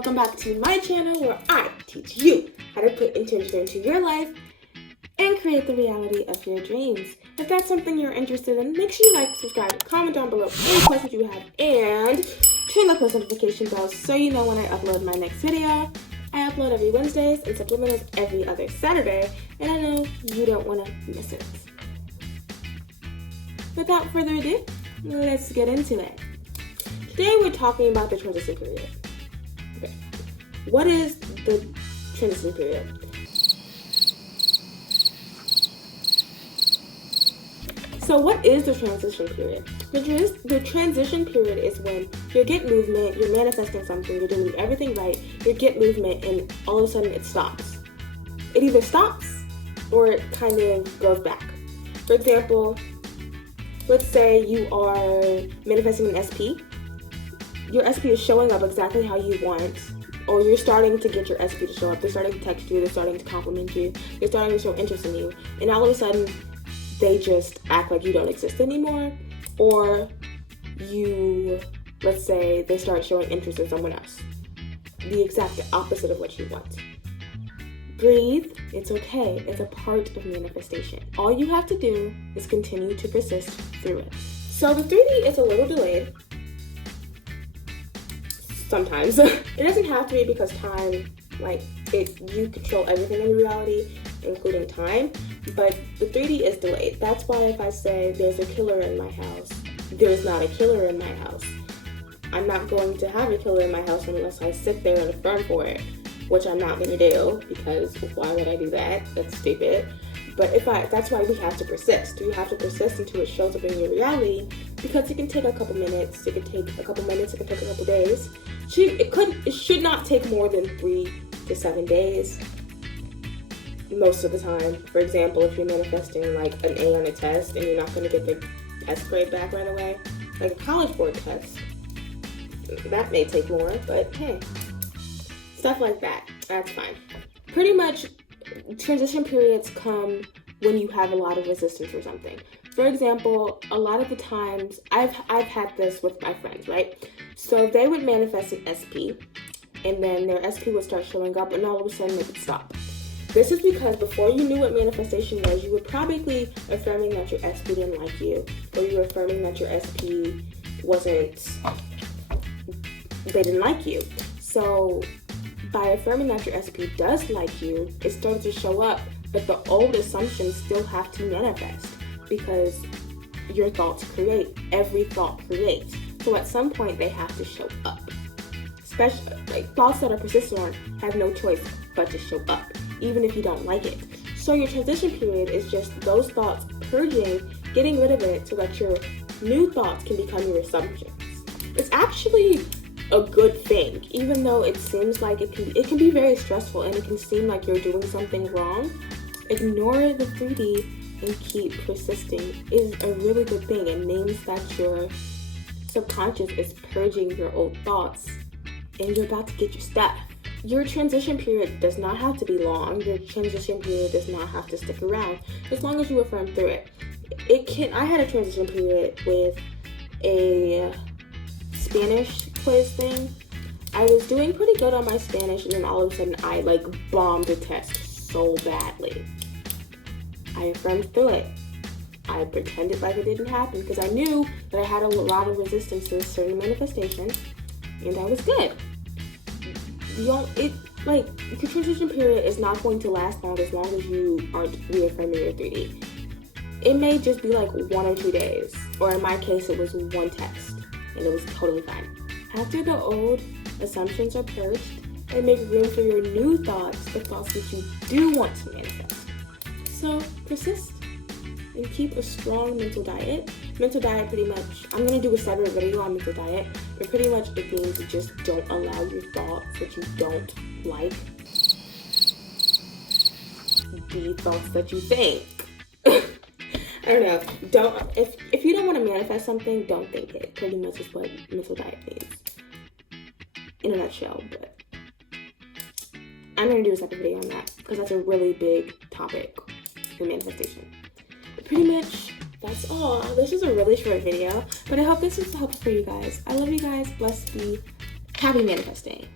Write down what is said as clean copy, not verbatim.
welcome back to my channel where I teach you how to put intention into your life and create the reality of your dreams. If that's something you're interested in, make sure you like, subscribe, comment down below any questions you have, and turn the post notification bell so you know when I upload my next video. I upload every Wednesdays and supplementals every other Saturday, and I know you don't want to miss it. Without further ado, let's get into it. Today we're talking about the transition period. Okay, what is the transition period? So what is the transition period? The transition period is when you get movement, you're manifesting something, you're doing everything right, you get movement, and all of a sudden it stops. It either stops or it kind of goes back. For example, let's say you are manifesting an SP. Your SP is showing up exactly how you want, or you're starting to get your SP to show up. They're starting to text you, they're starting to compliment you, they're starting to show interest in you, and all of a sudden they just act like you don't exist anymore. Or let's say they start showing interest in someone else. The exact opposite of what you want. Breathe, it's okay. It's a part of manifestation. All you have to do is continue to persist through it. So the 3D is a little delayed. Sometimes. It doesn't have to be, because time, you control everything in reality, including time, but the 3D is delayed. That's why if I say there's a killer in my house, there's not a killer in my house. I'm not going to have a killer in my house unless I sit there and affirm for it, which I'm not going to do, because why would I do that? That's stupid. But that's why we have to persist. You have to persist until it shows up in your reality, because it can take a couple minutes, it can take a couple days. It should not take more than 3 to 7 days. Most of the time. For example, if you're manifesting like an A on a test and you're not going to get the test grade back right away, like a college board test, that may take more, but hey, stuff like that, that's fine. Pretty much, transition periods come when you have a lot of resistance or something. For example, a lot of the times, I've had this with my friends, right? So they would manifest an SP, and then their SP would start showing up, and all of a sudden it would stop. This is because before you knew what manifestation was, you were probably affirming that your SP didn't like you, or you were affirming that your SP they didn't like you. So by affirming that your SP does like you, it started to show up, but the old assumptions still have to manifest, because your thoughts create. Every thought creates. So at some point they have to show up. Especially thoughts that are persistent have no choice but to show up, even if you don't like it. So your transition period is just those thoughts purging, getting rid of it so that your new thoughts can become your assumptions. It's actually a good thing, even though it seems like it can be very stressful, and it can seem like you're doing something wrong. Ignore the 3D and keep persisting is a really good thing. It means that your subconscious is purging your old thoughts, and you're about to get your stuff. Your transition period does not have to be long. Your transition period does not have to stick around, as long as you affirm through it. I had a transition period with a Spanish quiz thing. I was doing pretty good on my Spanish, and then all of a sudden I bombed a test so badly. I affirmed through it. I pretended like it didn't happen, because I knew that I had a lot of resistance to a certain manifestation, and I was good. Your transition period is not going to last long as you aren't reaffirming your 3D. It may just be 1 or 2 days, or in my case it was 1 test, and it was totally fine. After the old assumptions are purged, and make room for your new thoughts, the thoughts that you do want to manifest. So persist and keep a strong mental diet. Mental diet, pretty much, I'm going to do a separate video on mental diet, but pretty much it means you just don't allow your thoughts that you don't like be thoughts that you think. I don't know. If you don't want to manifest something, don't think it. Pretty much is what mental diet means in a nutshell, but I'm going to do a separate video on that, because that's a really big topic in manifestation. But pretty much, that's all. This is a really short video, but I hope this was helpful for you guys. I love you guys. Blessed be. Happy manifesting.